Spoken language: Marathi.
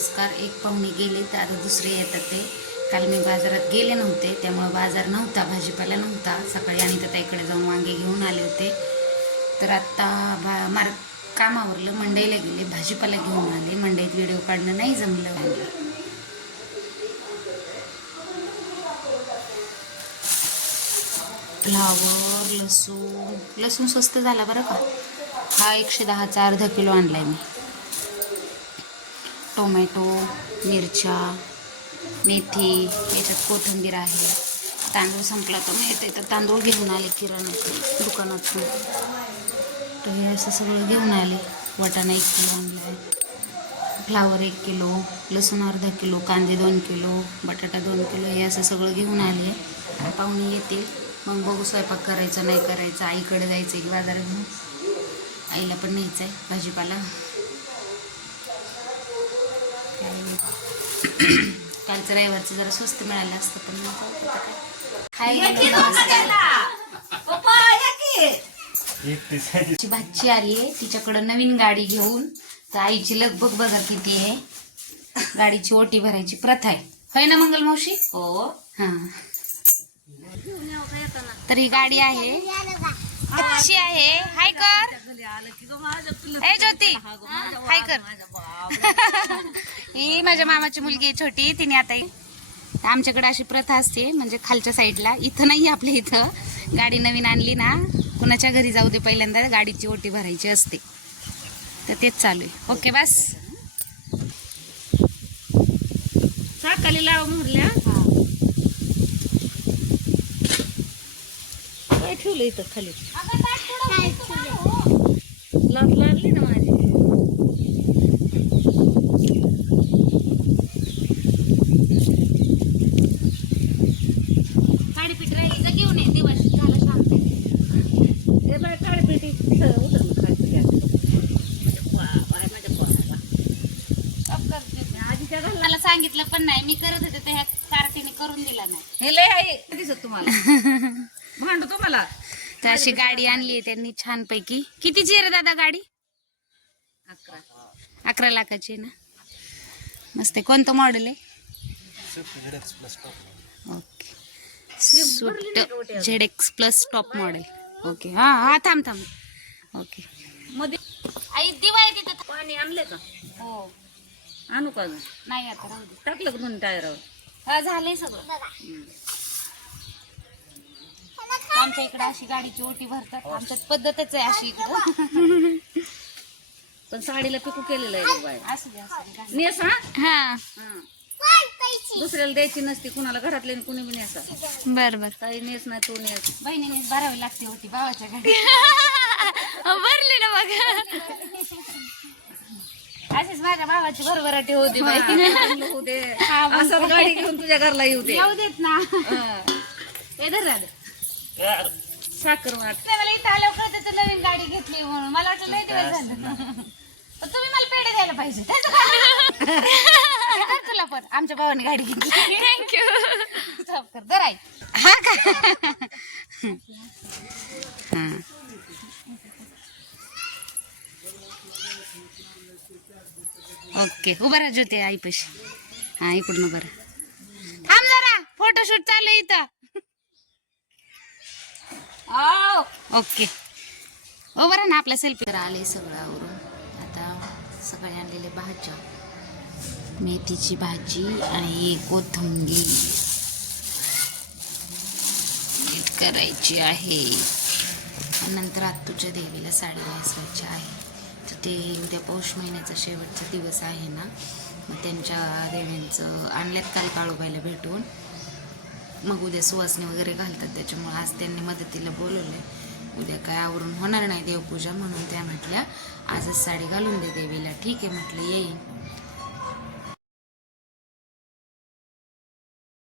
नमस्कार एक पाहुणे गेले तर आता दुसरे येतात ते. काल मी बाजारात गेले नव्हते त्यामुळं बाजार नव्हता भाजीपाला नव्हता. सकाळी आणि तर इकडे जाऊन वांगे घेऊन आले होते. तर आत्ता भा मार कामावरलं मंडईला गेले भाजीपाला घेऊन आले. मंडईत व्हिडिओ काढणं नाही जमलं वांगे फ्लावर लसूण. लसूण स्वस्त झाला बरं का? हा एकशे दहाचा अर्धा किलो आणला आहे मी. टोमॅटो मिरच्या मेथी याच्यात कोथिंबीर आहे. तांदूळ संपला तर मिळते तर तांदूळ घेऊन आले किराणा दुकानातून. तर हे असं सगळं घेऊन आले. वाटाणा एक किलो आणला आहे फ्लावर एक किलो लसूण अर्धा किलो कांदे दोन किलो बटाटा दोन किलो हे असं सगळं घेऊन आले. पाहुणे येतील. मग बघू स्वयंपाक करायचा नाही करायचा. आईकडे जायचं की बाजार घेऊन. आईला पण न्यायचं आहे भाजीपाला. काय कालचं रविवारचं जरा स्वस्त मिळालं असतं पण काय. भाची आली आहे तिच्याकडं नवीन गाडी घेऊन. तर आईची लगबग बघा किती आहे. गाडीची ओटी भरायची प्रथा आहे. होय ना मंगल मावशी? हो. हा. तर ही गाडी आहे. कशी आहे. हाय कर. ए ज्योती. हाय कर. ही माझ्या मामाची मुलगी आहे छोटी. तिने आता आमच्याकडे अशी प्रथा असते म्हणजे खालच्या साईडला. इथं नाही आपल्या इथं. गाडी नवीन आणली ना कुणाच्या घरी जाऊ दे पहिल्यांदा गाडीची ओटी भरायची असते. तर तेच चालू आहे. ओके बस. साकाली लाव मुरल्या. ठेवलं इथं खाली? लाट लागली ना माझी? गाडी पीठ राहिली घेऊन ये दिवस झाला शांत हे बाय काळी पेटी उतर मला सांगितलं पण नाही मी करत होते तर ह्या कार्तीने करून दिला नाही. हे लय आहे दिसत तुम्हाला? भांडू तुम्हाला? तर अशी गाडी आणली आहे त्यांनी छान पैकी कितीची आहे रे दादा गाडी? अकरा. अकरा लाखाची आहे ना? मस्त आहे. कोणतं मॉडेल आहे? Okay Swift Z X plus top model okay हा हा थांब थांब. ओके मध्ये आई दिवाळी तिथं. पाणी आणले का? हो. आणू का अजून? नाही आता राहू दे. टाकलं का दोन टायरावर? हा, झालंय सगळं. आमच्या इकडे अशी गाडीची ओटी भरतात. आमच्यात पद्धतच आहे अशी इकडं. पण साडीला पिकू केलेलं आहे बाय असू दे असू दे काय. नेस हा? हा. हा. दुसऱ्याला द्यायची नसती कुणाला घरातले आणि कुणी बी नेसा. बर बर. काही नेस नाही तू नेस. बहिणीने भरावी लागते होती भावाच्या गाडी भरली ना मग. अशीच माझ्या भावाची भरभराटी होती बाई. होऊ दे. हा, असं गाडी घेऊन तुझ्या घरला येऊ दे. येऊ देत ना. हा. ते धर राहिलं. नाही, मला इथं आल्यावर कळतं नवीन गाडी घेतली म्हणून. मला वाटलं लय दिवस झालं. पण तुम्ही मला पेढे द्यायला पाहिजे. त्याचं काय? हे धर तुला पण. आमच्या भावाने गाडी घेतली. थँक्यू कर दर आहे हा का? हा. ओके. उभं राहा ज्योती आई पशी. हा इकडून उभं राहा. थांब जरा. फोटोशूट चालू आहे इथं. हो. ओके. ओ बरं ना आपल्या सेल्फी आले सगळं आवरून. आता सगळे आणलेले भाज्या. मेथीची भाजी आणि कोथिंबीर. नीट करायची आहे. नंतर आत्तूच्या देवीला साडी नेसवायची आहे. तर ते उद्या पौष महिन्याचा शेवटचा दिवस आहे ना मग त्यांच्या देवींचं आणल्यात काल काळूबाईला भेटून. मग उद्या सुवासनी वगैरे घालतात त्याच्यामुळे आज त्यांनी मदतीला बोलवलंय. उद्या काय आवरून होणार नाही देवपूजा म्हणून त्या म्हटल्या आजच साडी घालून दे देवीला ठीक आहे म्हटलं येईन